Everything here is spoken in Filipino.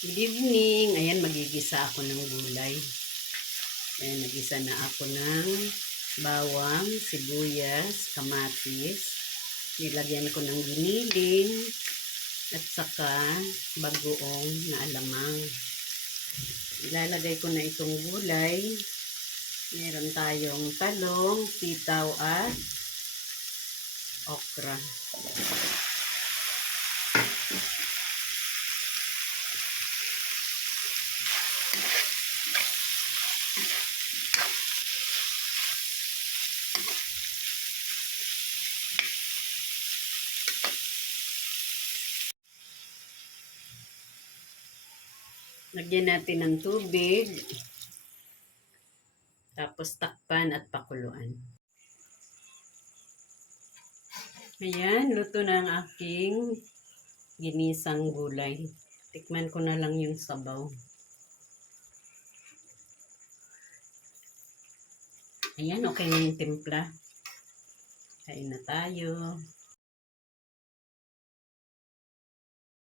Good evening. Ayan, magigisa ako ng gulay. Ayan, nagisa na ako ng bawang, sibuyas, kamatis. Nilagyan ko ng giniling at saka bagoong na alamang. Ilalagay ko na itong gulay. Meron tayong talong, sitaw at okra. Lagyan natin ng tubig. Tapos takpan at pakuluan. Ayan, luto na ang aking ginisang gulay. Tikman ko na lang yung sabaw. Ayan, okay na yung timpla. Kain na tayo.